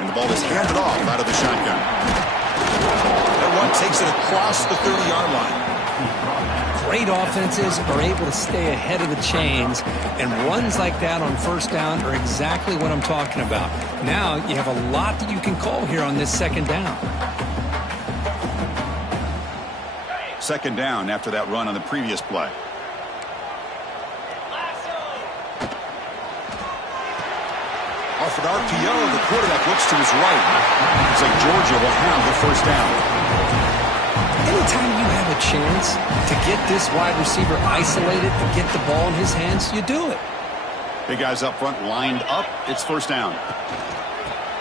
And the ball is handed off out of the shotgun. That run takes it across the 30-yard line. Great offenses are able to stay ahead of the chains, and runs like that on first down are exactly what I'm talking about. Now you have a lot that you can call here on this second down. Second down after that run on the previous play. Off an RPO, the quarterback looks to his right. Looks like Georgia will have the first down. Anytime you have a chance to get this wide receiver isolated and get the ball in his hands, you do it. Big guys up front lined up. It's first down.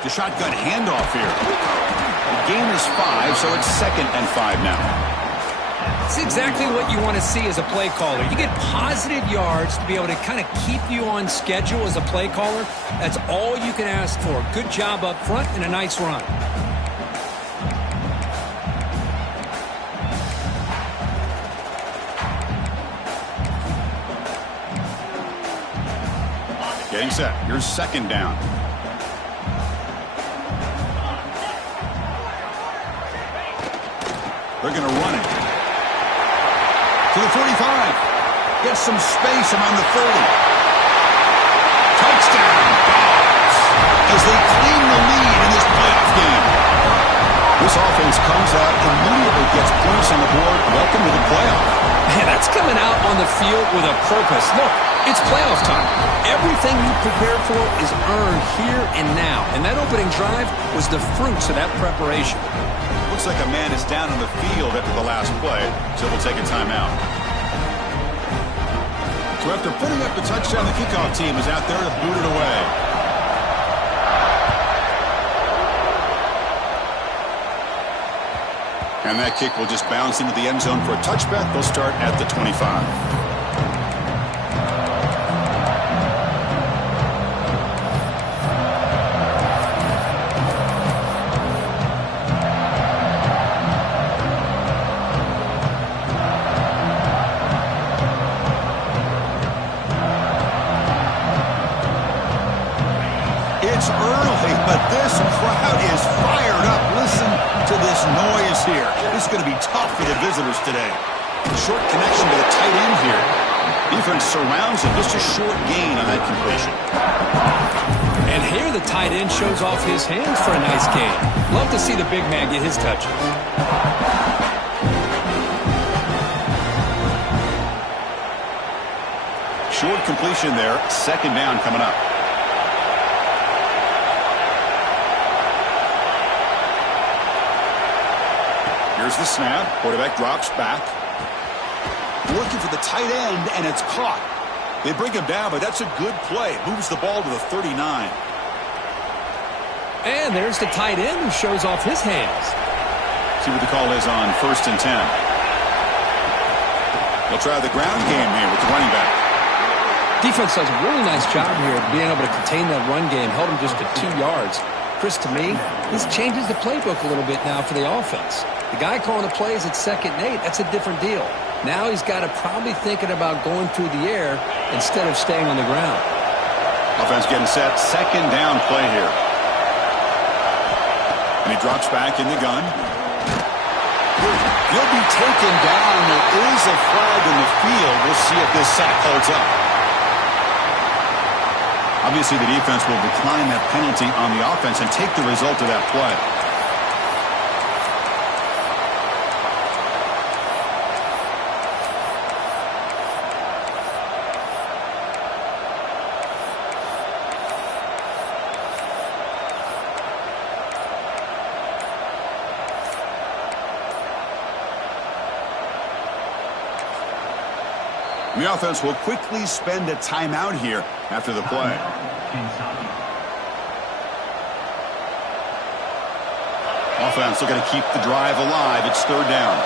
The shotgun handoff here. The gain is 5, so it's 2nd and 5 now. It's exactly what you want to see as a play caller. You get positive yards to be able to kind of keep you on schedule as a play caller. That's all you can ask for. Good job up front and a nice run. Getting set. Here's second down. They're going to run it. To the 45. Gets some space around the 30. Touchdown, Dogs, as they claim the lead in this playoff game. This offense comes out, immediately gets points on the board. Welcome to the playoff. Man, that's coming out on the field with a purpose. Look, it's playoff time. Everything you prepare for is earned here and now. And that opening drive was the fruits of that preparation. Looks like a man is down on the field after the last play, so we'll take a timeout. So after putting up the touchdown, the kickoff team is out there to boot it away. And that kick will just bounce into the end zone for a touchback. They'll start at the 25. It's early, but this crowd is fired up. Listen to this noise here. This is going to be tough for the visitors today. Short connection to the tight end here. Defense surrounds him. Just a short gain on that completion. And here the tight end shows off his hands for a nice gain. Love to see the big man get his touches. Short completion there. Second down coming up. Here's the snap. Quarterback drops back. Working for the tight end, and it's caught. They bring him down, but that's a good play. Moves the ball to the 39. And there's the tight end who shows off his hands. See what the call is on 1st and 10. They'll try the ground game here with the running back. Defense does a really nice job here of being able to contain that run game. Held him just to 2 yards. Chris, to me, this changes the playbook a little bit now for the offense. The guy calling the plays at 2nd and 8, that's a different deal. Now he's got to probably thinking about going through the air instead of staying on the ground. Offense getting set. Second down play here. And he drops back in the gun. He'll be taken down. There is a flag in the field. We'll see if this sack holds up. Obviously, the defense will decline that penalty on the offense and take the result of that play. The offense will quickly spend a timeout here after the play. Offense looking to keep the drive alive. It's third down.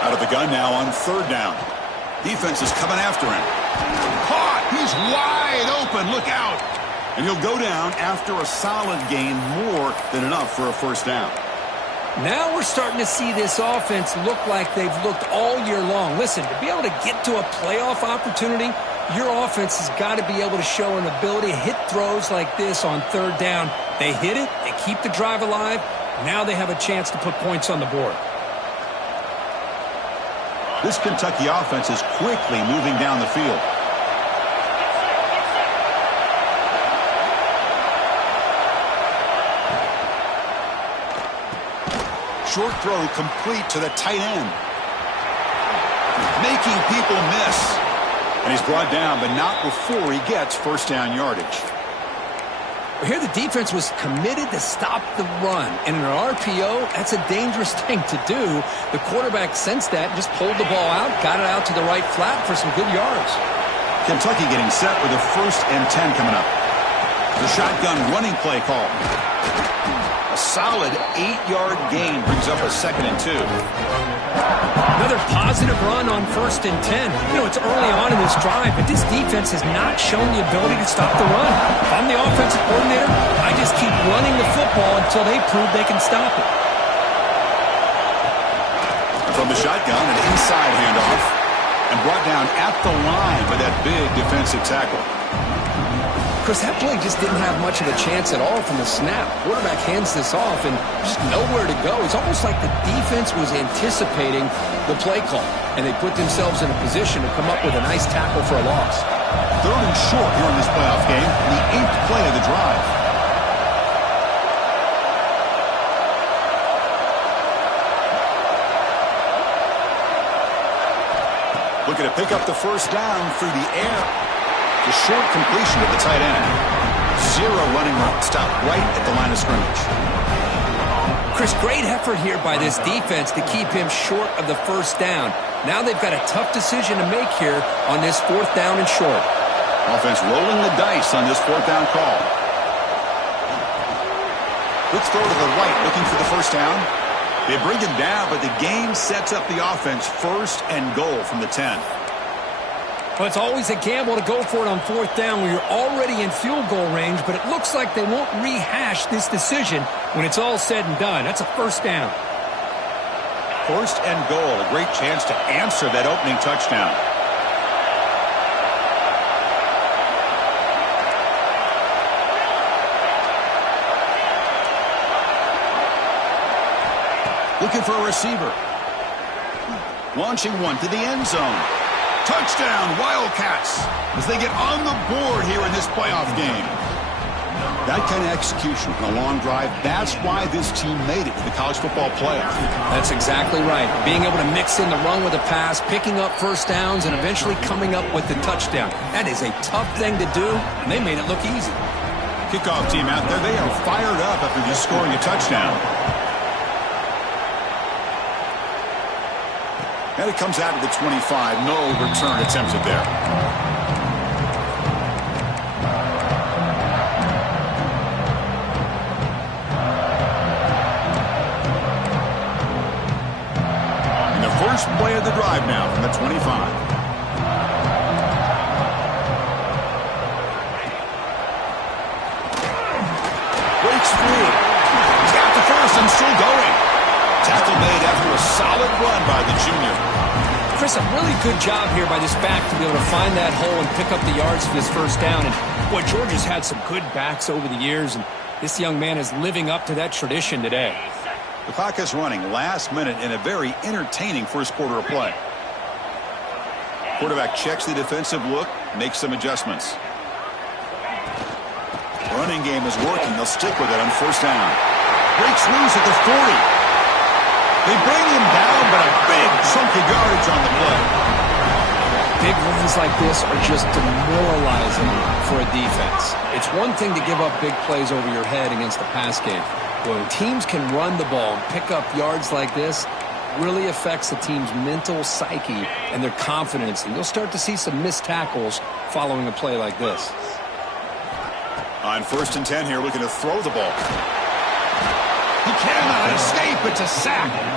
Out of the gun now on third down. Defense is coming after him. Caught. He's wide open. Look out. And he'll go down after a solid gain, more than enough for a first down. Now we're starting to see this offense look like they've looked all year long. Listen, to be able to get to a playoff opportunity, Your offense has got to be able to show an ability to hit throws like this on third down. They hit it, they keep the drive alive. Now they have a chance to put points on the board. This Kentucky offense is quickly moving down the field. Short throw complete to the tight end. Making people miss. And he's brought down, but not before he gets first down yardage. Here the defense was committed to stop the run. And in an RPO, that's a dangerous thing to do. The quarterback sensed that, just pulled the ball out, got it out to the right flat for some good yards. Kentucky getting set with a 1st and 10 coming up. The shotgun running play call. A solid 8-yard gain brings up a 2nd and 2. Another positive run on 1st and 10. You know, it's early on in this drive, but this defense has not shown the ability to stop the run. If I'm the offensive coordinator, I just keep running the football until they prove they can stop it. And from the shotgun, an inside handoff. And brought down at the line by that big defensive tackle. Chris, that play just didn't have much of a chance at all from the snap. Quarterback hands this off and just nowhere to go. It's almost like the defense was anticipating the play call, and they put themselves in a position to come up with a nice tackle for a loss. 3rd and short here in this playoff game, the 8th play of the drive. Looking to pick up the first down through the air. The short completion to the tight end. 0 running room. Stopped right at the line of scrimmage. Chris, great effort here by this defense to keep him short of the first down. Now they've got a tough decision to make here on this 4th down and short. Offense rolling the dice on this 4th down call. Let's throw to the right, looking for the first down. They bring him down, but the game sets up the offense 1st and goal from the 10. Well, it's always a gamble to go for it on 4th down where you're already in field goal range, but it looks like they won't rehash this decision when it's all said and done. That's a first down. 1st and goal, a great chance to answer that opening touchdown. Looking for a receiver. Launching one to the end zone. Touchdown, Wildcats, as they get on the board here in this playoff game. That kind of execution on a long drive, that's why this team made it to the college football playoff. That's exactly right. Being able to mix in the run with a pass, picking up first downs, and eventually coming up with the touchdown. That is a tough thing to do, and they made it look easy. Kickoff team out there, they are fired up after just scoring a touchdown. And it comes out to the 25. No return attempted there. And the first play of the drive now from the 25. Breaks free. He's got the first and still going. Tackle made after a solid run by the junior. Chris, a really good job here by this back to be able to find that hole and pick up the yards for this first down. And, boy, Georgia's had some good backs over the years, and this young man is living up to that tradition today. The clock is running last minute in a very entertaining first quarter of play. Quarterback checks the defensive look, makes some adjustments. Running game is working. They'll stick with it on first down. Breaks loose at the 40. They bring him down, but a big chunk of yardage on the play. Big runs like this are just demoralizing for a defense. It's one thing to give up big plays over your head against the pass game. When teams can run the ball and pick up yards like this, really affects the team's mental psyche and their confidence. And you'll start to see some missed tackles following a play like this. On 1st and 10 here, looking to throw the ball. He cannot escape. It's a sack.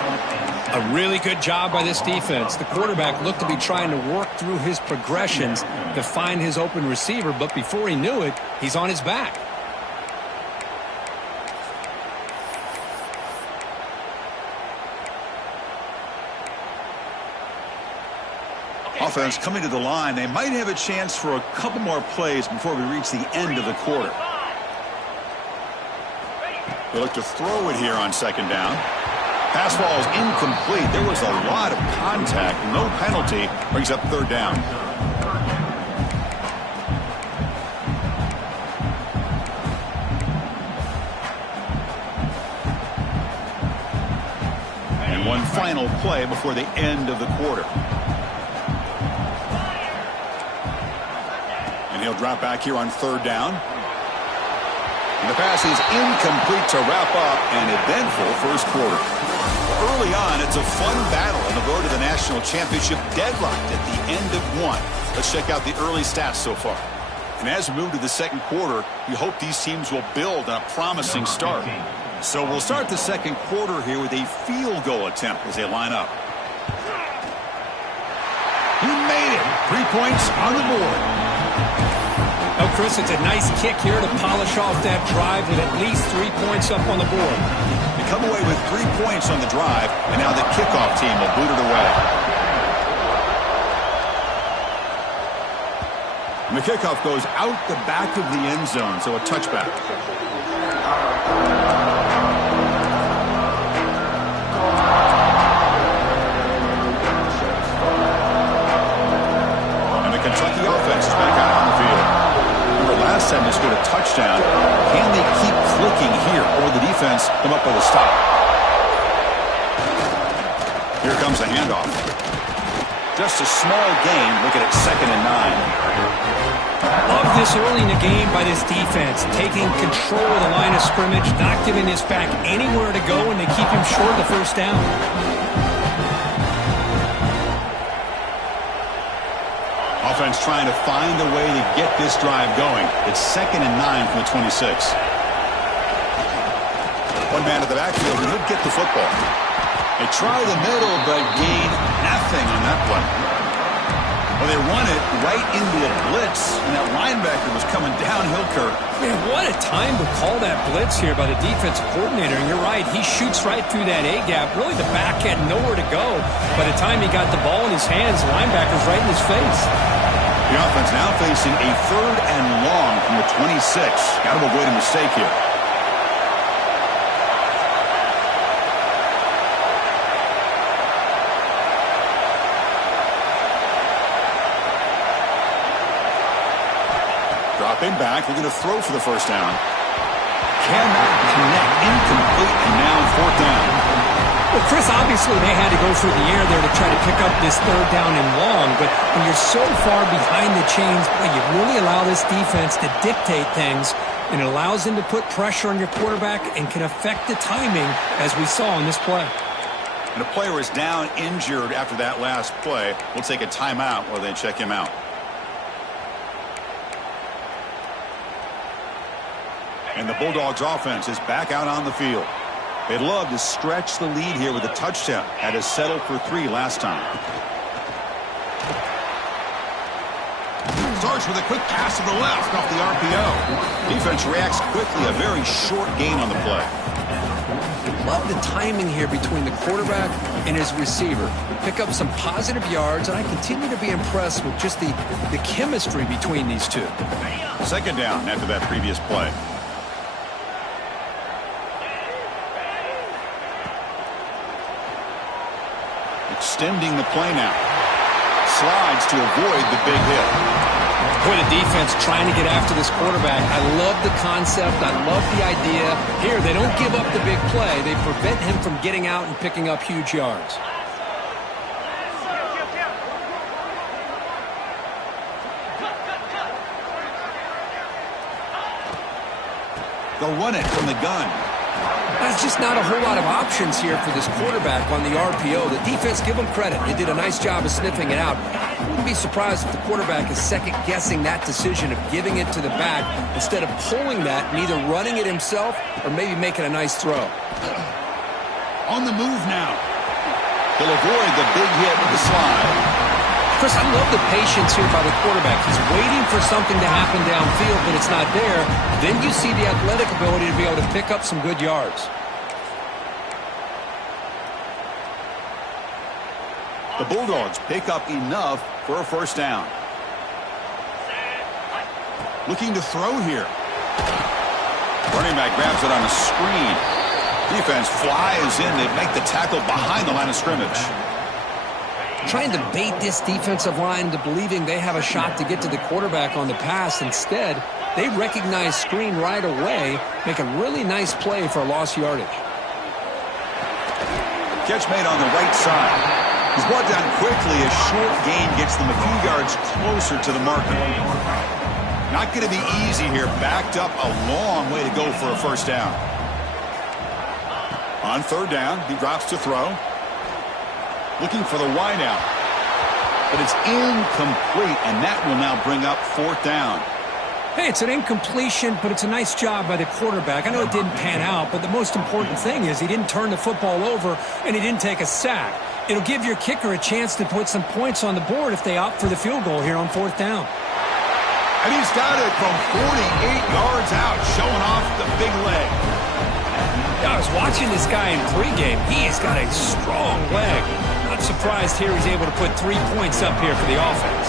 A really good job by this defense. The quarterback looked to be trying to work through his progressions to find his open receiver, but before he knew it, he's on his back. offense coming to the line. They might have a chance for a couple more plays before we reach the end of the quarter. They look to throw it here on second down. Pass ball is incomplete. There was a lot of contact. No penalty. Brings up third down. And one final play before the end of the quarter. And he'll drop back here on third down. And the pass is incomplete to wrap up an eventful first quarter. Early on, it's a fun battle on the road to the national championship, deadlocked at the end of one. Let's check out the early stats so far. And as we move to the second quarter, we hope these teams will build on a promising start. So we'll start the second quarter here with a field goal attempt as they line up. He made it. 3 points on the board. Oh, Chris, it's a nice kick here to polish off that drive with at least 3 points up on the board. They come away with 3 points on the drive, and now the kickoff team will boot it away. And the kickoff goes out the back of the end zone, so a touchback. And the Kentucky offense is back out on the field. Last time they scored a touchdown. Can they keep clicking here, or the defense come up with a stop? Here comes the handoff. Just a small gain. Look at it, 2nd and 9. Love this early in the game by this defense, taking control of the line of scrimmage, not giving this back anywhere to go, and they keep him short of the first down. Offense trying to find a way to get this drive going. It's 2nd and 9 from the 26. One man at the backfield, and he'll get the football. They try the middle, but gain nothing on that one. Well, they run it right into a blitz, and that linebacker was coming downhill, Kirk. Man, what a time to call that blitz here by the defensive coordinator. And you're right, he shoots right through that A-gap. Really, the back had nowhere to go. By the time he got the ball in his hands, the linebacker's right in his face. The offense now facing a 3rd and long from the 26. Got to avoid a mistake here. Dropping back, looking to throw for the first down. Cannot connect, incomplete, and now 4th down. Well, Chris, obviously they had to go through the air there to try to pick up this 3rd down and long, but when you're so far behind the chains, boy, you really allow this defense to dictate things, and it allows them to put pressure on your quarterback and can affect the timing, as we saw in this play. And a player is down injured after that last play. We'll take a timeout while they check him out. And the Bulldogs offense is back out on the field. They'd love to stretch the lead here with a touchdown. Had to settle for 3 last time. Starts with a quick pass to the left off the RPO. Defense reacts quickly. A very short gain on the play. Love the timing here between the quarterback and his receiver. Pick up some positive yards, and I continue to be impressed with just the chemistry between these two. 2nd down after that previous play. Extending the play now. Slides to avoid the big hit. Boy, the defense trying to get after this quarterback. I love the concept. I love the idea. Here, they don't give up the big play. They prevent him from getting out and picking up huge yards. They'll run it from the gun. There's just not a whole lot of options here for this quarterback on the RPO. The defense, give them credit. They did a nice job of sniffing it out. I wouldn't be surprised if the quarterback is second-guessing that decision of giving it to the back instead of pulling that and either running it himself or maybe making a nice throw. On the move now. He'll avoid the big hit with the slide. Chris, I love the patience here by the quarterback. He's waiting for something to happen downfield, but it's not there. Then you see the athletic ability to be able to pick up some good yards. The Bulldogs pick up enough for a first down. Looking to throw here. Running back grabs it on a screen. Defense flies in. They make the tackle behind the line of scrimmage. Trying to bait this defensive line into believing they have a shot to get to the quarterback on the pass. Instead, they recognize screen right away, make a really nice play for a lost yardage. Catch made on the right side. He's brought down quickly. A short gain gets them a few yards closer to the marker. Not going to be easy here. Backed up a long way to go for a first down. On third down, he drops to throw. Looking for the wide out. But it's incomplete, and that will now bring up fourth down. Hey, it's an incompletion, but it's a nice job by the quarterback. I know it didn't pan out, but the most important thing is he didn't turn the football over and he didn't take a sack. It'll give your kicker a chance to put some points on the board if they opt for the field goal here on fourth down. And he's got it from 48 yards out, showing off the big leg. I was watching this guy in pregame. He's got a strong leg. Not surprised here he's able to put 3 points up here for the offense.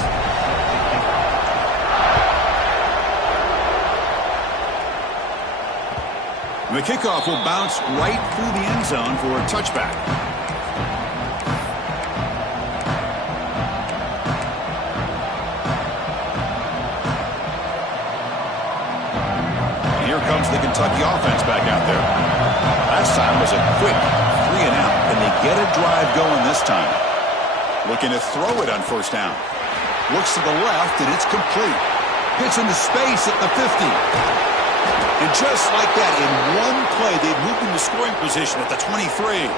The kickoff will bounce right through the end zone for a touchback. And here comes the Kentucky offense back out there. Last time was a quick 3 and out, and they get a drive going this time. Looking to throw it on first down. Looks to the left, and it's complete. Hits into space at the 50. And just like that, in one play, they've moved into scoring position at the 23.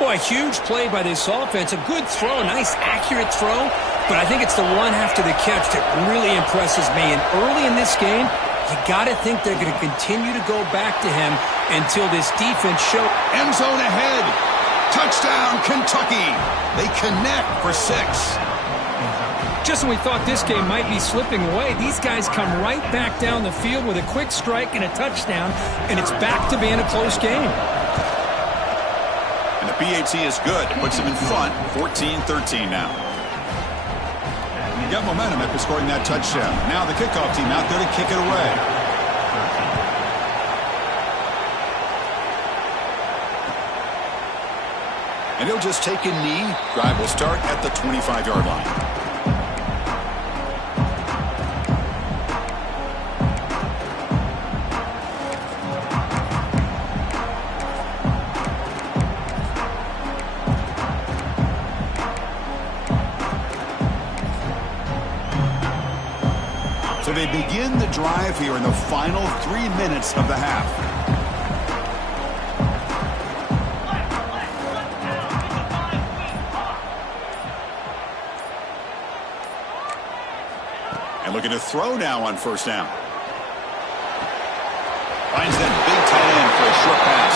Boy, a huge play by this offense. A good throw, a nice accurate throw. But I think it's the run after the catch that really impresses me. And early in this game, you got to think they're going to continue to go back to him until this defense shows. End zone ahead. Touchdown, Kentucky. They connect for 6. Just when we thought this game might be slipping away, these guys come right back down the field with a quick strike and a touchdown, and it's back to being a close game. And the PAT is good. Puts them in front, 14-13 now. You got momentum after scoring that touchdown. Now the kickoff team out there to kick it away. And he'll just take a knee. Drive will start at the 25-yard line. So they begin the drive here in the final 3 minutes of the half. And looking to throw now on first down. Finds that big tight end for a short pass.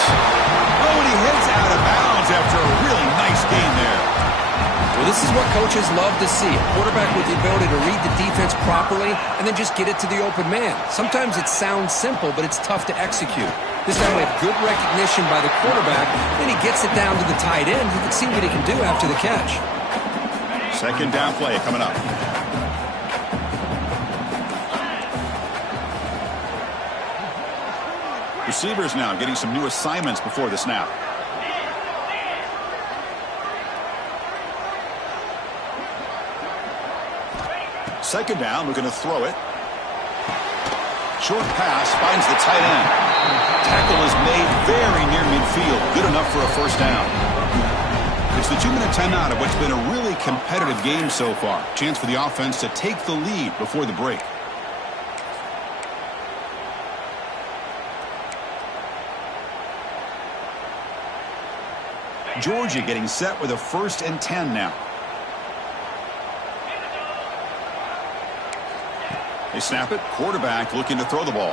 Oh, and he heads out of bounds after a really nice gain there. Well, this is what coaches love to see. A quarterback with the ability to read the defense properly and then just get it to the open man. Sometimes it sounds simple, but it's tough to execute. This time we have good recognition by the quarterback. Then he gets it down to the tight end. You can see what he can do after the catch. Second down play coming up. Receivers now getting some new assignments before the snap. Second down, looking to throw it. Short pass, finds the tight end. Tackle is made very near midfield. Good enough for a first down. It's the 2-minute timeout of what's been a really competitive game so far. Chance for the offense to take the lead before the break. Georgia getting set with a 1st and 10 now. They snap it. Quarterback looking to throw the ball.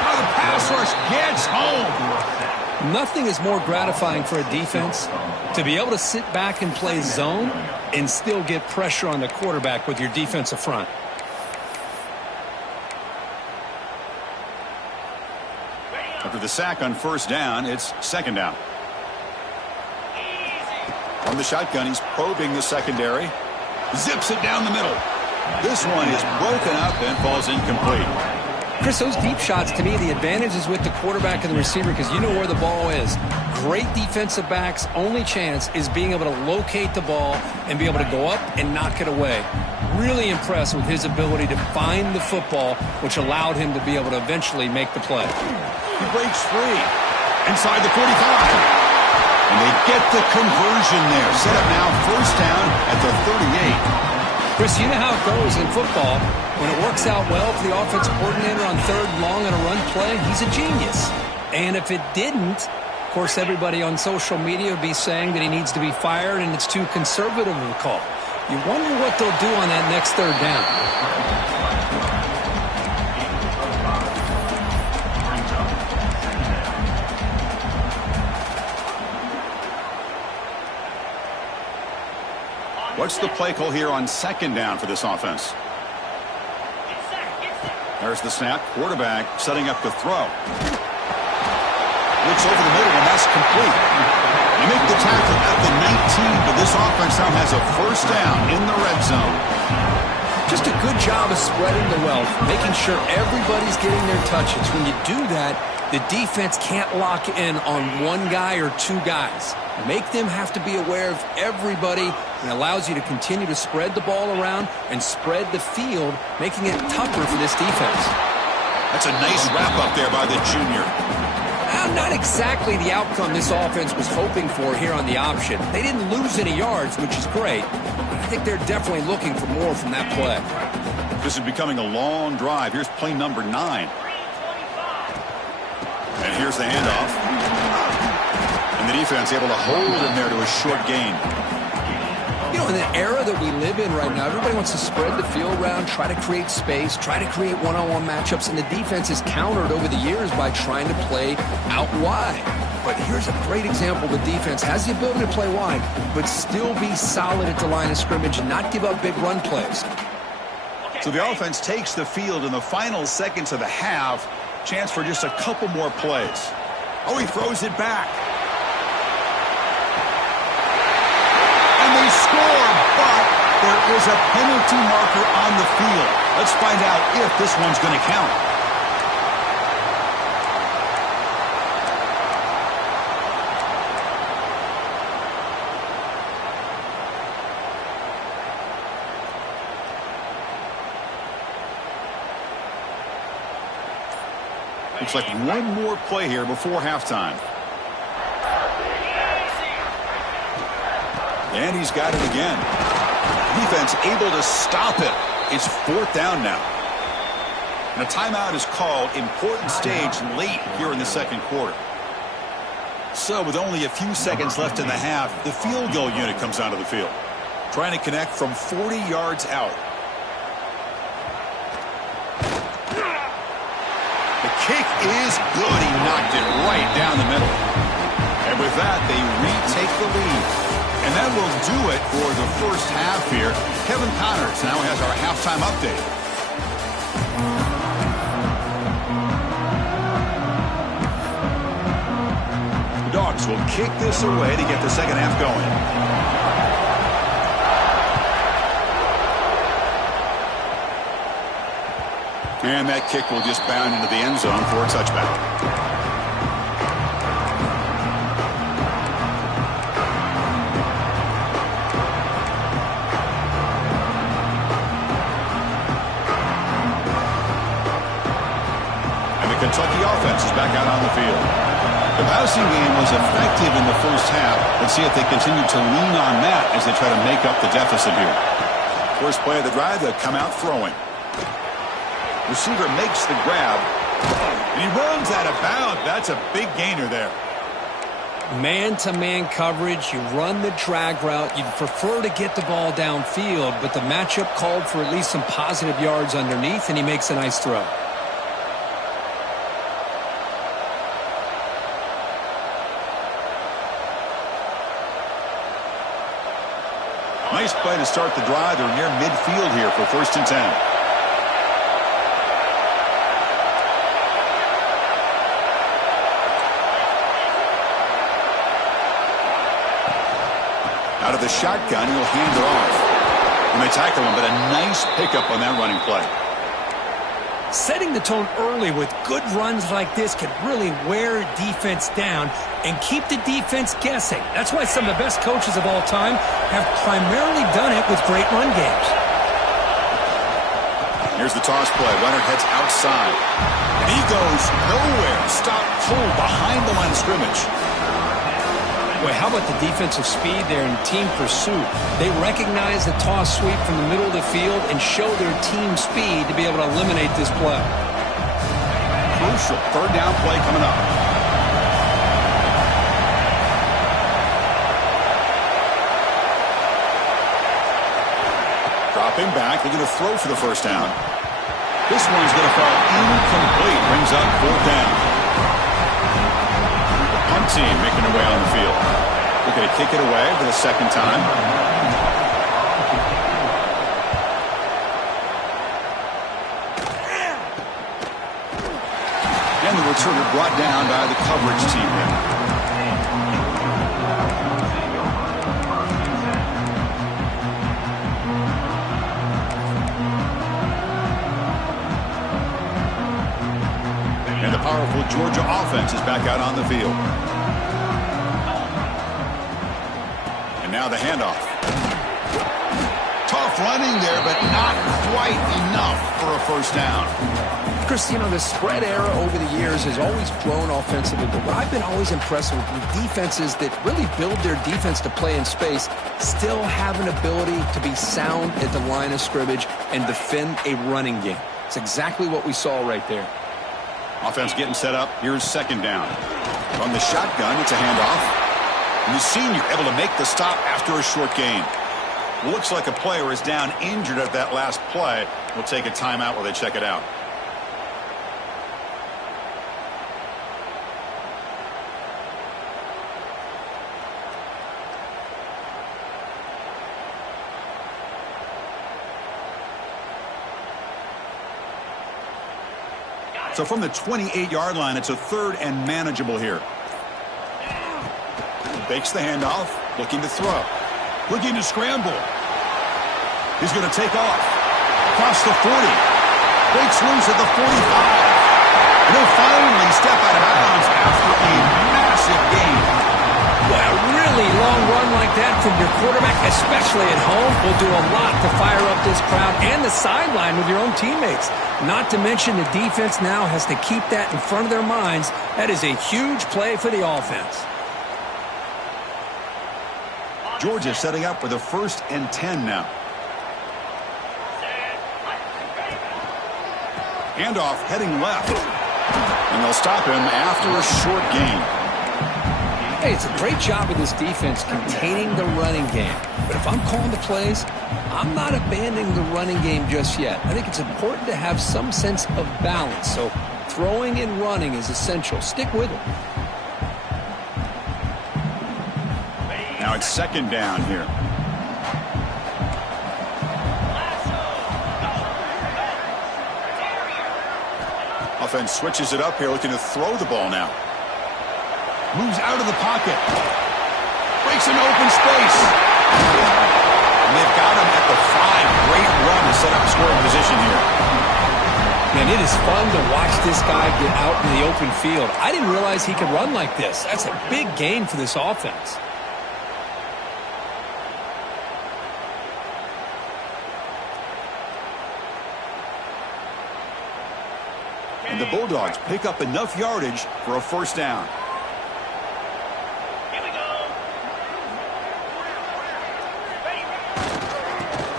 Oh, the pass rush gets home. Nothing is more gratifying for a defense to be able to sit back and play zone and still get pressure on the quarterback with your defensive front. After the sack on first down, it's second down. From the shotgun, he's probing the secondary. Zips it down the middle. This one is broken up and falls incomplete. Chris, those deep shots, to me, the advantage is with the quarterback and the receiver because you know where the ball is. Great defensive backs' only chance is being able to locate the ball and be able to go up and knock it away. Really impressed with his ability to find the football, which allowed him to be able to eventually make the play. He breaks free. Inside the 45. And they get the conversion there. Set up now first down at the 38. Chris, you know how it goes in football. When it works out well for the offensive coordinator on third and long on a run play, he's a genius. And if it didn't, of course, everybody on social media would be saying that he needs to be fired and it's too conservative of a call. You wonder what they'll do on that next third down. What's the play call here on second down for this offense? There's the snap. Quarterback setting up the throw. Looks over the middle, and that's complete. You make the tackle at the 19, but this offense now has a first down in the red zone. Just a good job of spreading the wealth, making sure everybody's getting their touches. When you do that, the defense can't lock in on one guy or two guys. Make them have to be aware of everybody, and allows you to continue to spread the ball around and spread the field, making it tougher for this defense. That's a nice wrap-up there by the junior. Not exactly the outcome this offense was hoping for here on the option. They didn't lose any yards, which is great. But I think they're definitely looking for more from that play. This is becoming a long drive. Here's play number 9. And here's the handoff. And the defense able to hold him there to a short gain. You know, in the era that we live in right now, everybody wants to spread the field around, try to create space, try to create one-on-one matchups, and the defense is countered over the years by trying to play out wide. But here's a great example. The defense has the ability to play wide, but still be solid at the line of scrimmage and not give up big run plays. So the offense takes the field in the final seconds of the half. Chance for just a couple more plays. Oh, he throws it back. And they score, but there is a penalty marker on the field. Let's find out if this one's going to count. Looks like one more play here before halftime. And he's got it again. Defense able to stop it. It's fourth down now. And a timeout is called. Important stage late here in the second quarter. So with only a few seconds left in the half, the field goal unit comes onto the field. Trying to connect from 40 yards out. The kick is good. He knocked it right down the middle. And with that, they retake the lead. And that will do it for the first half here. Kevin Connors now has our halftime update. The Dogs will kick this away to get the second half going. And that kick will just bound into the end zone for a touchback. And the Kentucky offense is back out on the field. The passing game was effective in the first half. Let's see if they continue to lean on that as they try to make up the deficit here. First play of the drive, they'll come out throwing. Receiver makes the grab, and he runs out of bounds. That's a big gainer there. Man-to-man coverage, you run the drag route. You'd prefer to get the ball downfield, but the matchup called for at least some positive yards underneath, and he makes a nice throw. Nice play to start the drive. They're near midfield here for 1st and 10. Out of the shotgun, he'll hand it off. And they tackle him, but a nice pickup on that running play. Setting the tone early with good runs like this can really wear defense down and keep the defense guessing. That's why some of the best coaches of all time have primarily done it with great run games. Here's the toss play. Leonard heads outside. And he goes nowhere. Stop full behind the line of scrimmage. Boy, how about the defensive speed there in team pursuit? They recognize the toss sweep from the middle of the field and show their team speed to be able to eliminate this play. Crucial third down play coming up. Dropping back. They're going to throw for the first down. This one's going to fall incomplete. Brings up fourth down. Punt team making their way on the field. They're going to kick it away for the second time. And the returner brought down by the coverage team here. And the powerful Georgia offense is back out on the field. And now the handoff. Tough running there, but not quite enough for a first down. Chris, you know, the spread era over the years has always grown offensively, but what I've been always impressed with defenses that really build their defense to play in space still have an ability to be sound at the line of scrimmage and defend a running game. It's exactly what we saw right there. Offense getting set up. Here's second down. From the shotgun, it's a handoff. And the senior able to make the stop after a short gain. Looks like a player is down injured at that last play. We'll take a timeout while they check it out. So from the 28-yard line, it's a third and manageable here. Fakes the handoff, looking to throw. Looking to scramble. He's going to take off. Across the 40. Breaks loose at the 45. And he'll finally step out of bounds after a massive gain. Well, a really long run like that from your quarterback, especially at home, will do a lot to fire up this crowd and the sideline with your own teammates. Not to mention the defense now has to keep that in front of their minds. That is a huge play for the offense. Georgia setting up for the 1st and 10 now. Handoff heading left. And they'll stop him after a short gain. Hey, it's a great job of this defense containing the running game. But if I'm calling the plays, I'm not abandoning the running game just yet. I think it's important to have some sense of balance. So throwing and running is essential. Stick with it. Now it's second down here. Offense switches it up here, looking to throw the ball now. Moves out of the pocket. Breaks an open space. And they've got him at the 5. Great run to set up scoring position here. Man, it is fun to watch this guy get out in the open field. I didn't realize he could run like this. That's a big gain for this offense. And the Bulldogs pick up enough yardage for a first down. Here we go.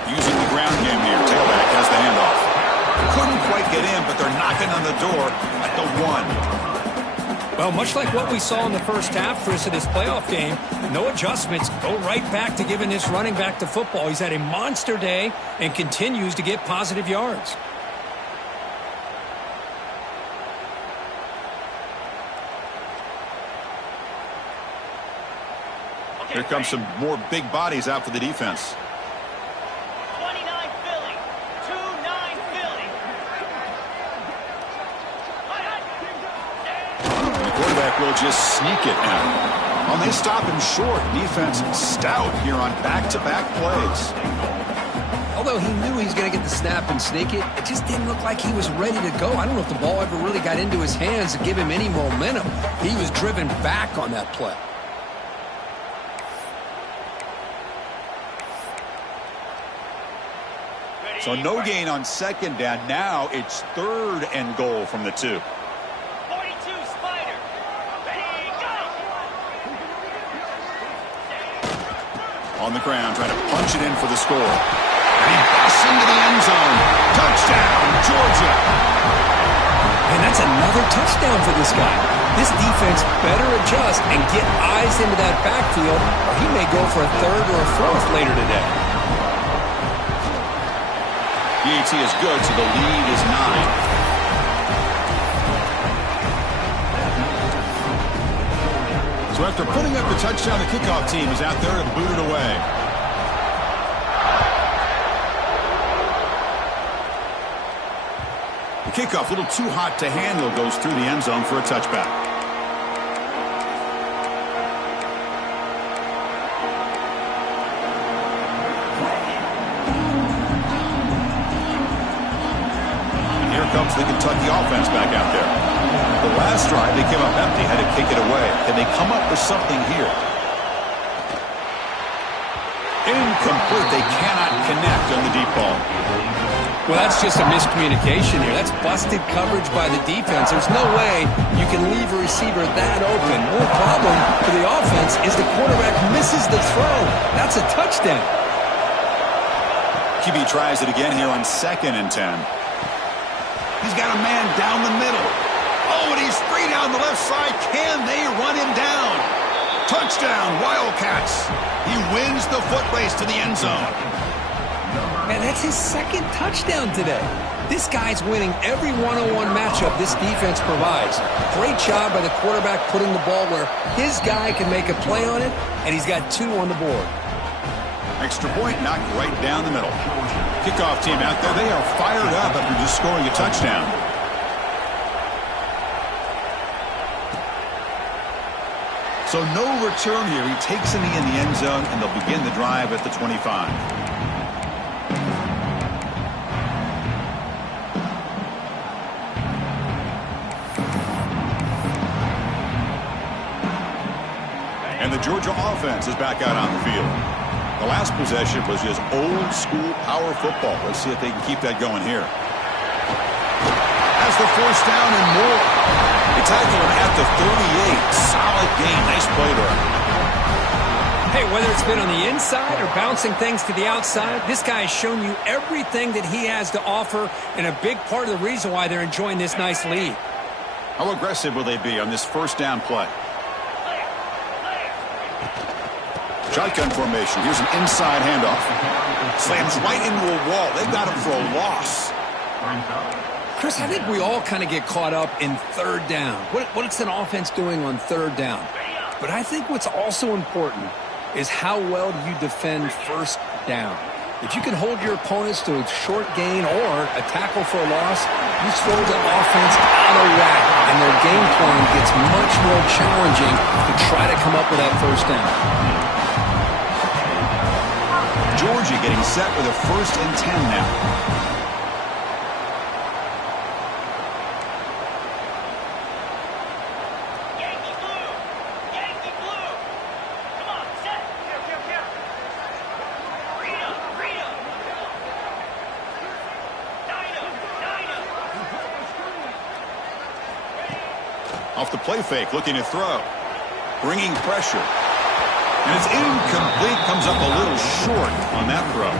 Using the ground game here. Tailback has the handoff. Couldn't quite get in, but they're knocking on the door at the 1. Well, much like what we saw in the first half, Chris, of this playoff game, no adjustments. Go right back to giving this running back to football. He's had a monster day and continues to get positive yards. Here comes some more big bodies out for the defense. 29 Philly. 2-9 Philly. And the quarterback will just sneak it now. Well, they stop him short. Defense stout here on back-to-back plays. Although he knew he was going to get the snap and sneak it, it just didn't look like he was ready to go. I don't know if the ball ever really got into his hands to give him any momentum. He was driven back on that play. So no gain on second down. Now it's 3rd and goal from the 2. 42, Spider. Ready, go! On the ground, trying to punch it in for the score. And he busts into the end zone. Touchdown, Georgia. And that's another touchdown for this guy. This defense better adjust and get eyes into that backfield, or he may go for a 3rd or a 4th later today. EAT is good, so the lead is 9. So after putting up the touchdown, the kickoff team is out there to boot it away. The kickoff, a little too hot to handle, goes through the end zone for a touchback. Comes the Kentucky offense back out there. The last drive, they came up empty, had to kick it away. Can they come up with something here? Incomplete. They cannot connect on the deep ball. Well, that's just a miscommunication here. That's busted coverage by the defense. There's no way you can leave a receiver that open. One problem for the offense is the quarterback misses the throw. That's a touchdown. QB tries it again here on 2nd and 10. He's got a man down the middle. Oh, and he's free down the left side. Can they run him down? Touchdown, Wildcats. He wins the foot race to the end zone. Man, that's his 2nd touchdown today. This guy's winning every one-on-one matchup this defense provides. Great job by the quarterback putting the ball where his guy can make a play on it, and he's got 2 on the board. Extra point knocked right down the middle. Kickoff team out there, they are fired up after just scoring a touchdown. So no return here. He takes in the end zone, and they'll begin the drive at the 25. And the Georgia offense is back out on the field. The last possession was just old-school power football. Let's see if they can keep that going here. Has the 1st down and more. They tackle him at the 38. Solid game. Nice play there. Hey, whether it's been on the inside or bouncing things to the outside, this guy has shown you everything that he has to offer, and a big part of the reason why they're enjoying this nice lead. How aggressive will they be on this 1st down play? Shotgun formation. Here's an inside handoff. Slams right into a wall. They got him for a loss. Chris, I think we all kind of get caught up in 3rd down. What's an offense doing on 3rd down? But I think what's also important is how well do you defend 1st down. If you can hold your opponents to a short gain or a tackle for a loss, you throw the offense out of whack, and their game plan gets much more challenging to try to come up with that 1st down. Georgia getting set with a 1st and 10 now. Yankee blue! Yankee blue! Come on, set! Here. Rita! Dyna! Off the play fake, looking to throw. Bringing pressure. And it's incomplete, comes up a little short on that throw.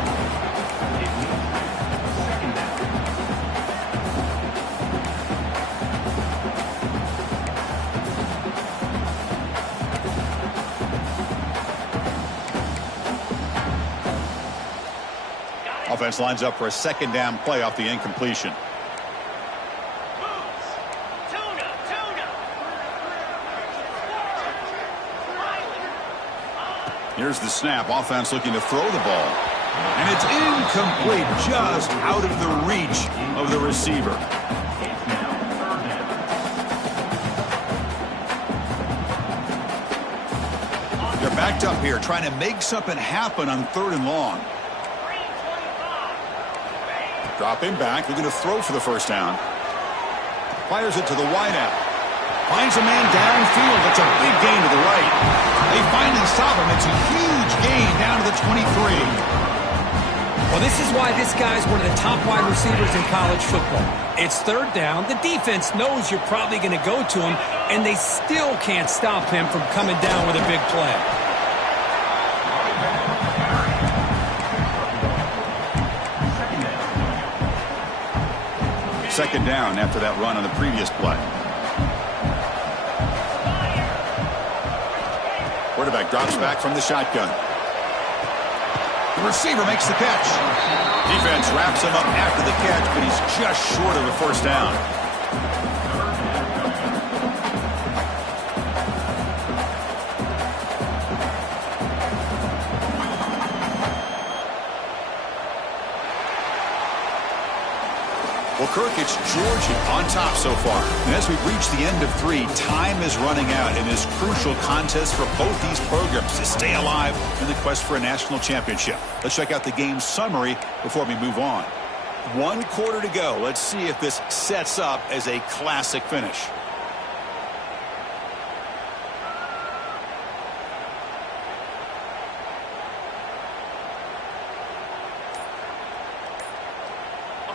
Offense lines up for a 2nd down play off the incompletion. Here's the snap. Offense looking to throw the ball. And it's incomplete, just out of the reach of the receiver. They're backed up here, trying to make something happen on 3rd and long. Dropping back, looking to throw for the first down. Fires it to the wideout. Finds a man downfield. That's a big gain to the right. They finally stop him. It's a huge gain down to the 23. Well, this is why this guy's one of the top wide receivers in college football. It's 3rd down. The defense knows you're probably going to go to him, and they still can't stop him from coming down with a big play. Second down after that run on the previous play. Quarterback drops back from the shotgun. The receiver makes the catch. Defense wraps him up after the catch, but he's just short of a first down. Well, Kirk, it's Georgia on top so far. And as we've reached the end of 3, time is running out in this crucial contest for both these programs to stay alive in the quest for a national championship. Let's check out the game summary before we move on. 1 quarter to go. Let's see if this sets up as a classic finish.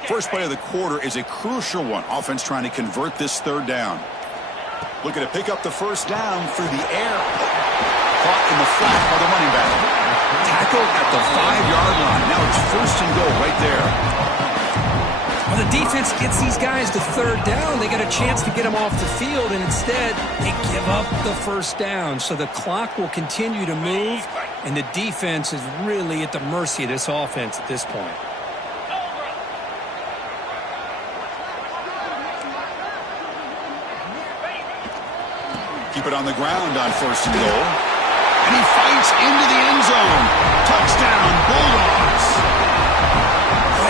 First play of the quarter is a crucial one. Offense trying to convert this 3rd down. Looking to pick up the first down through the air. Caught in the flat by the running back. Tackled at the 5-yard line. Now it's 1st and goal right there. Well, the defense gets these guys to 3rd down. They get a chance to get them off the field, and instead they give up the first down. So the clock will continue to move, and the defense is really at the mercy of this offense at this point. Keep it on the ground on 1st and goal. And he fights into the end zone. Touchdown, Bulldogs.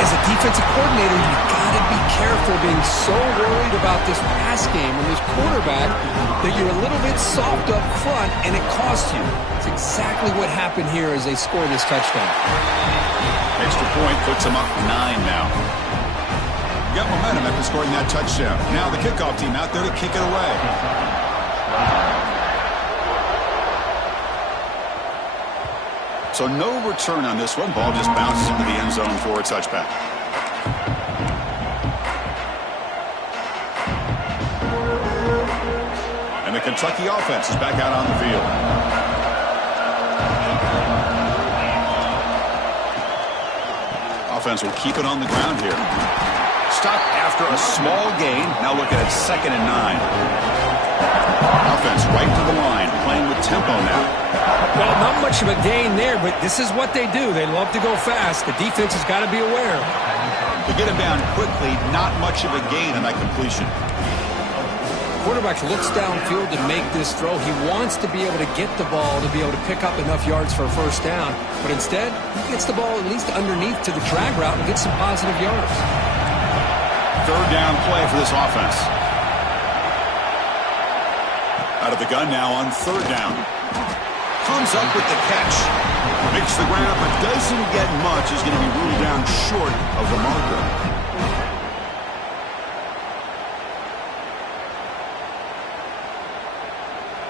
As a defensive coordinator, you've got to be careful being so worried about this pass game and this quarterback that you're a little bit soft up front and it costs you. It's exactly what happened here as they score this touchdown. Extra point puts them up 9 now. Got momentum after scoring that touchdown. Now the kickoff team out there to kick it away. So no return on this one. Ball just bounces into the end zone for a touchback. And the Kentucky offense is back out on the field. Offense will keep it on the ground here. Stop after a small gain. Now looking at 2nd and 9. Offense right to the line, playing with tempo now. Well, not much of a gain there, but this is what they do. They love to go fast. The defense has got to be aware. To get him down quickly, not much of a gain on that completion. Quarterback looks downfield to make this throw. He wants to be able to get the ball to be able to pick up enough yards for a first down, but instead, he gets the ball at least underneath to the drag route and gets some positive yards. 3rd down play for this offense. Out of the gun now on 3rd down. Comes up with the catch. Makes the ground, but doesn't get much. Is going to be ruled down short of the marker.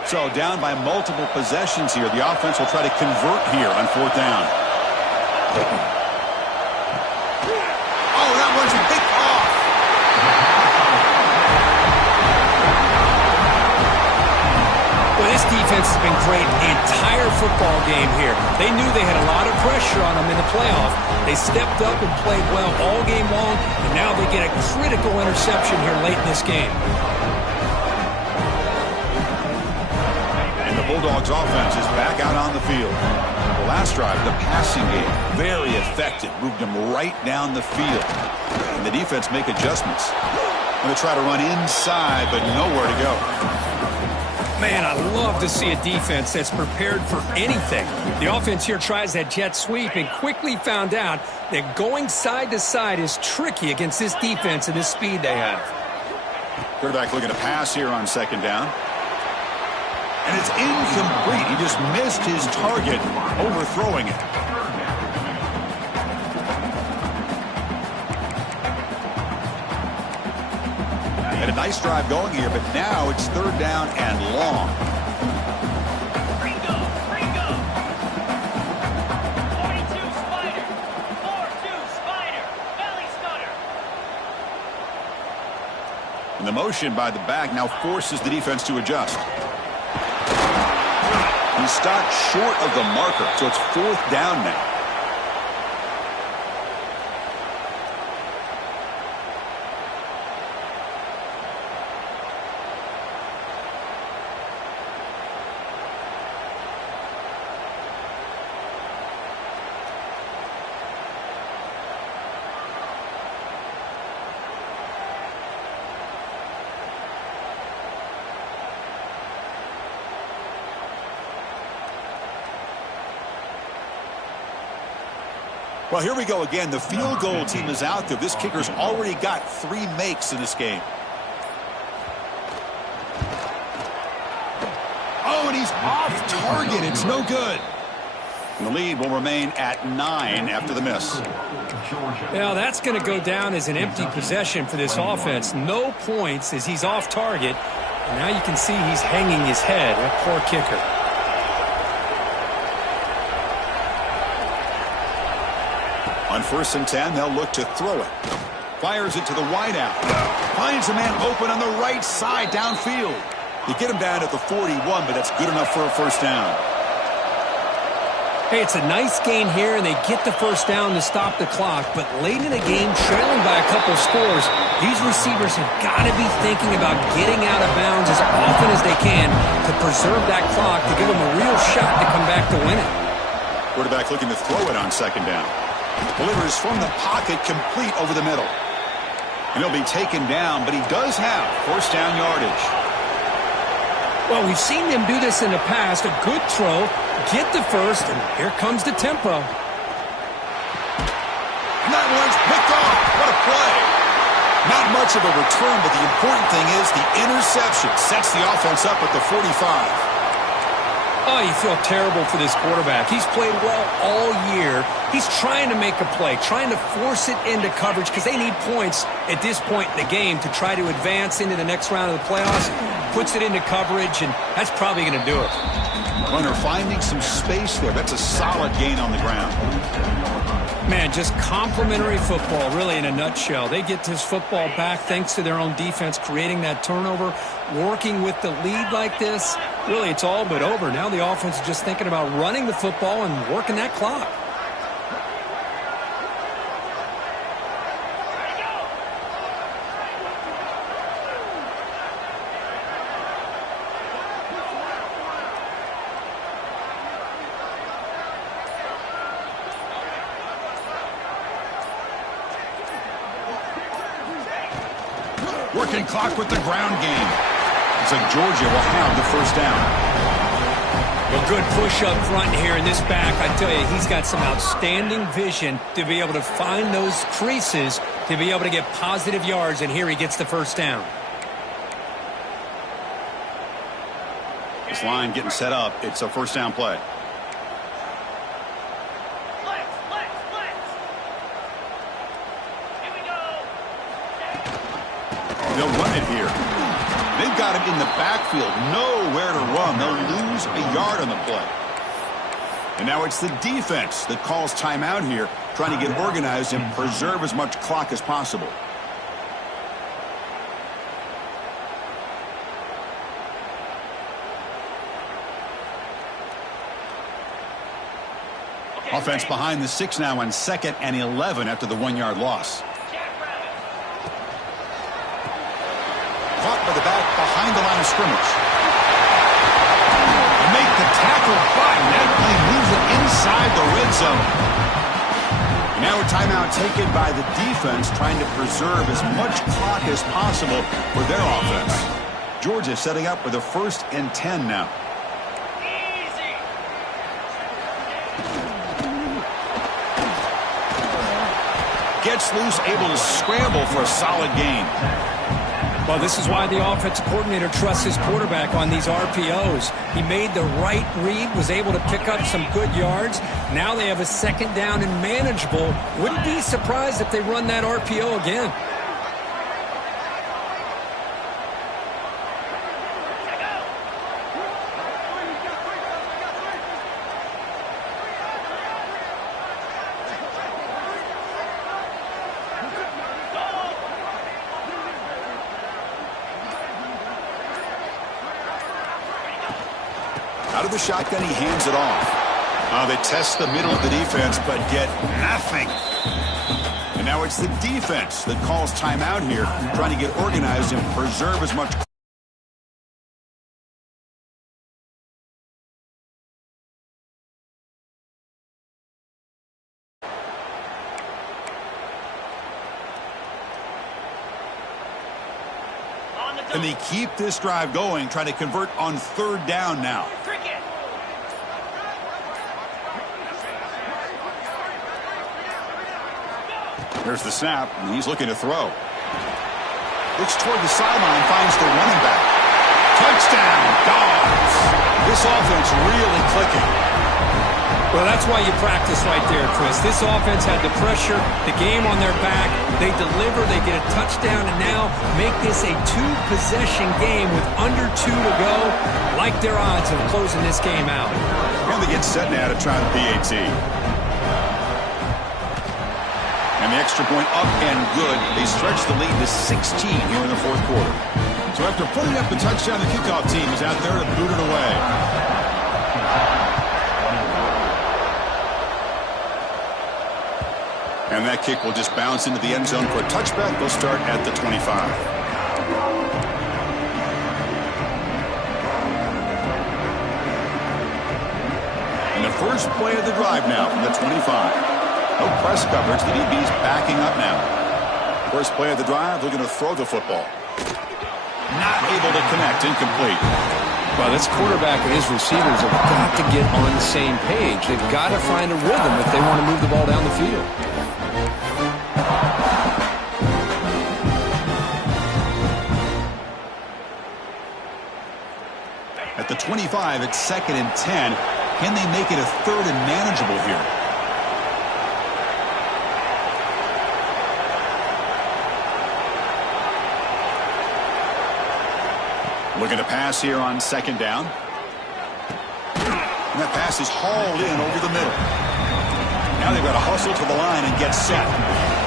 So down by multiple possessions here. The offense will try to convert here on 4th down. Oh, that one's picked off. Well, this defense has been great the entire football game here. They knew they had a lot of pressure on them in the playoff. They stepped up and played well all game long, and now they get a critical interception here late in this game. And the Bulldogs offense is back out on the field. The last drive, the passing game, very effective. Moved them right down the field. And the defense make adjustments. Going to try to run inside, but nowhere to go. Man, I love to see a defense that's prepared for anything. The offense here tries that jet sweep and quickly found out that going side to side is tricky against this defense and this speed they have. Quarterback looking to pass here on 2nd down. And it's incomplete. He just missed his target, overthrowing it. Had a nice drive going here, but now it's third down and long. Ringo, Ringo. 42 Spider. 4-2 Spider. Belly stutter. And the motion by the back now forces the defense to adjust. He stopped short of the marker, so it's fourth down now. Well, here we go again. The field goal team is out there. This kicker's already got 3 makes in this game. Oh, and he's off target. It's no good. And the lead will remain at 9 after the miss. Yeah, that's going to go down as an empty possession for this offense. No points as he's off target. And now you can see he's hanging his head. That poor kicker. On 1st and 10, they'll look to throw it. Fires it to the wideout. Finds a man open on the right side downfield. You get him down at the 41, but that's good enough for a first down. Hey, it's a nice gain here, and they get the first down to stop the clock. But late in the game, trailing by a couple scores, these receivers have got to be thinking about getting out of bounds as often as they can to preserve that clock to give them a real shot to come back to win it. Quarterback looking to throw it on 2nd down. Delivers from the pocket, complete over the middle. And he'll be taken down, but he does have first down yardage. Well, we've seen them do this in the past. A good throw, get the first, and here comes the tempo. And that one's picked off. What a play. Not much of a return, but the important thing is the interception sets the offense up at the 45. Oh, you feel terrible for this quarterback. He's played well all year. He's trying to make a play, trying to force it into coverage because they need points at this point in the game to try to advance into the next round of the playoffs. Puts it into coverage, and that's probably going to do it. Runner finding some space there. That's a solid gain on the ground. Man, just complimentary football, really, in a nutshell. They get this football back thanks to their own defense, creating that turnover, working with the lead like this. Really, it's all but over. Now the offense is just thinking about running the football and working that clock. Working clock with the ground game. Looks like Georgia will have the first down. A good push up front here in this back. I tell you, he's got some outstanding vision to be able to find those creases, to be able to get positive yards, and here he gets the first down. This line getting set up. It's a first down play. Flex, flex, flex. Here we go. They'll run it here. They've got him in the backfield. Nowhere to run. They'll lose a yard on the play. And now it's the defense that calls timeout here, trying to get organized and preserve as much clock as possible. Offense behind the 6 now on 2nd and 11 after the 1-yard loss. Caught by the back behind the line of scrimmage. Make the tackle, but that play moves it inside the red zone. Now a timeout taken by the defense, trying to preserve as much clock as possible for their offense. Georgia setting up with a 1st and 10 now. Gets loose, able to scramble for a solid gain. Well, this is why the offensive coordinator trusts his quarterback on these RPOs. He made the right read, was able to pick up some good yards. Now they have a second down and manageable. Wouldn't be surprised if they run that RPO again. Out of the shotgun, he hands it off. They test the middle of the defense, but get nothing. And now it's the defense that calls timeout here, trying to get organized and preserve as much. Can they keep this drive going, trying to convert on third down now? There's the snap, and he's looking to throw. Looks toward the sideline, finds the running back. Touchdown, Dogs! This offense really clicking. Well, that's why you practice right there, Chris. This offense had the pressure, the game on their back. They deliver, they get a touchdown, and now make this a two-possession game with under 2 to go. Like their odds of closing this game out. And they get set now to try the PAT. And the extra point up and good. They stretch the lead to 16 here in the fourth quarter. So after putting up the touchdown, the kickoff team is out there to boot it away. And that kick will just bounce into the end zone for a touchback. They'll start at the 25. And the first play of the drive now from the 25. No press coverage. The DB's backing up now. First play of the drive, looking to throw the football. Not able to connect. Incomplete. Well, this quarterback and his receivers have got to get on the same page. They've got to find a rhythm if they want to move the ball down the field. At the 25, it's 2nd and 10. Can they make it a third and manageable here? Looking to pass here on 2nd down. And that pass is hauled in over the middle. Now they've got to hustle to the line and get set.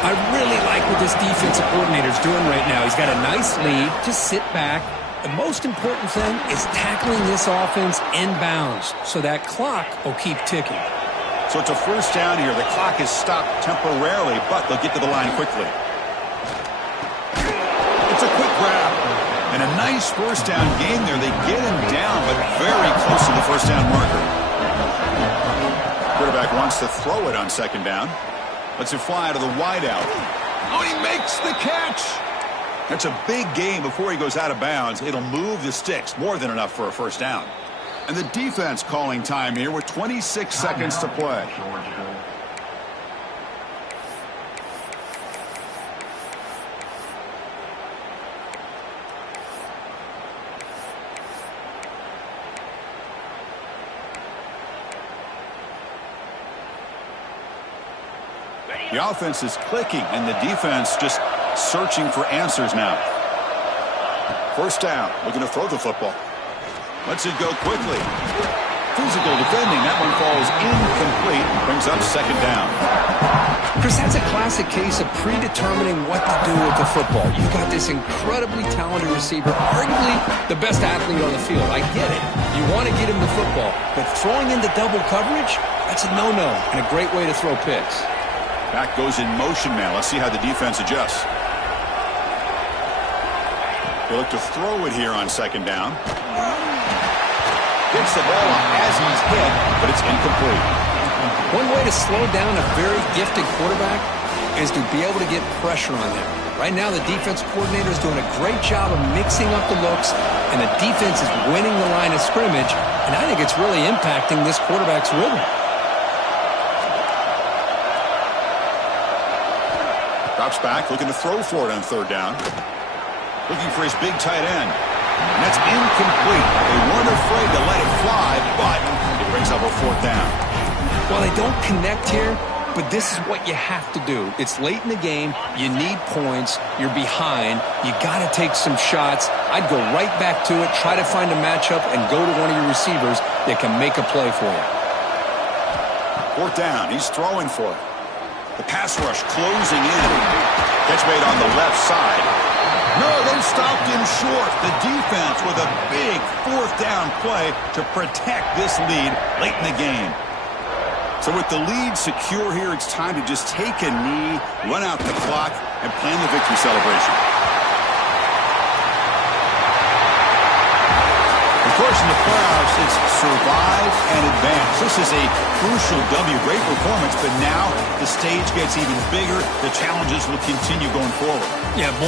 I really like what this defensive coordinator is doing right now. He's got a nice lead. Just sit back. The most important thing is tackling this offense inbounds so that clock will keep ticking. So it's a first down here. The clock is stopped temporarily, but they'll get to the line quickly. It's a quick grab. And a nice first down game there. They get him down, but very close to the first down marker. Quarterback wants to throw it on 2nd down. Lets it fly to the wideout. Oh, he makes the catch. That's a big game before he goes out of bounds. It'll move the sticks. More than enough for a first down. And the defense calling time here with 26 seconds to play. The offense is clicking, and the defense just searching for answers now. First down, looking to throw the football. Lets it go quickly. Physical defending. That one falls incomplete. Brings up 2nd down. Chris, that's a classic case of predetermining what to do with the football. You've got this incredibly talented receiver, arguably the best athlete on the field. I get it. You want to get him the football, but throwing into double coverage, that's a no-no and a great way to throw picks. Back goes in motion now. Let's see how the defense adjusts. They look to throw it here on 2nd down. Gets the ball up as he's hit, but it's incomplete. One way to slow down a very gifted quarterback is to be able to get pressure on them. Right now, the defense coordinator is doing a great job of mixing up the looks, and the defense is winning the line of scrimmage, and I think it's really impacting this quarterback's rhythm. Drops back, looking to throw for it on 3rd down. Looking for his big tight end. And that's incomplete. They weren't afraid to let it fly, but it brings up a fourth down. Well, they don't connect here, but this is what you have to do. It's late in the game. You need points. You're behind. You got to take some shots. I'd go right back to it, try to find a matchup, and go to one of your receivers that can make a play for you. Fourth down. He's throwing for it. The pass rush closing in. Catch made on the left side. No, they stopped him short. The defense with a big fourth down play to protect this lead late in the game. So with the lead secure here, it's time to just take a knee, run out the clock, and plan the victory celebration. Of course, in the playoffs, it's survive and advance. This is a crucial W. Great performance, but now the stage gets even bigger. The challenges will continue going forward. Yeah, more